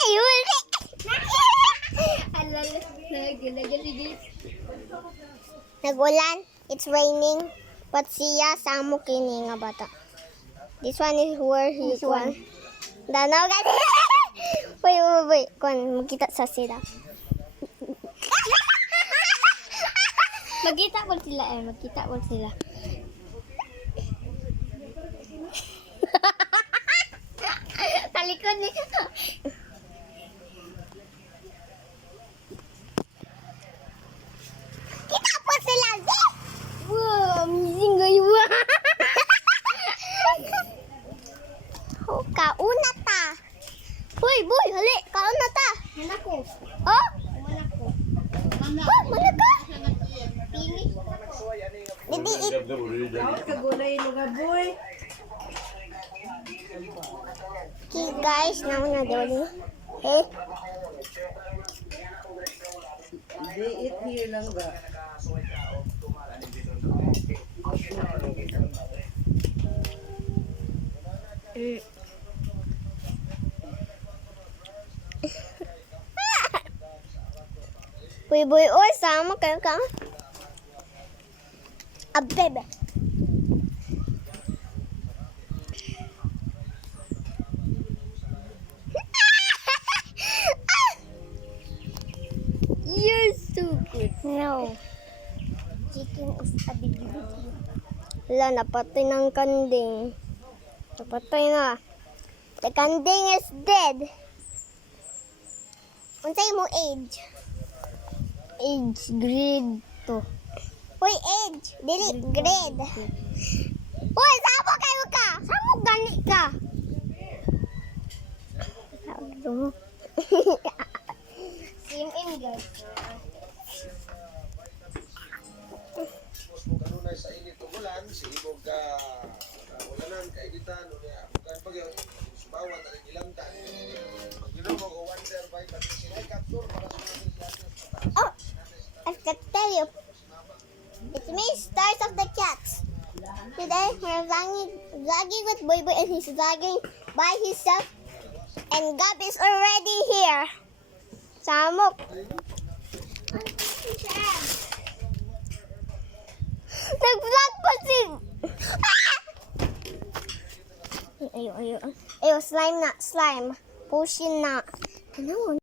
Ayun. Nagulan. It's raining. But siya samok kini nga bata. This one is where he one. Danaw gani. Wait. Kon magkita sa sila. Magkita ko sila. Talikod ni. Kita po sila. Wow, amazing guys. Kauna ta. Hoy, boy, hali, kauna ta. Manako. Oh? Manako. Mana ka? Pini. Didi it. Kagulay mga boy. Okay guys, nauna dito. Eh. Hindi it here lang ba? Boy, oy, sama kayo ka. Abebe. You're so good. No. Chicken is a big video. Wala, napatay ng kanding. Napatay na. The kanding is dead. Unsay mo age? Age grade 2. Hoy, age. Dili, grade. Hoy, sabo kayo ka. Sabo gani ka. Sabo. Same in guys. Kanunay sa init ulan, si ibog ka ulanan, kainitan, bukan pagyon, subawan, at ilamtan. Gino mo ko wonder by kasi sila capture para sa mga Oh, I can tell you. It's me, Stars of the Cats. Today, we're vlogging with Boy and he's vlogging by himself. And Gab is already here. Samok. Nag-vlog pa si... Ayo, slime na, slime. Potion na. Ano?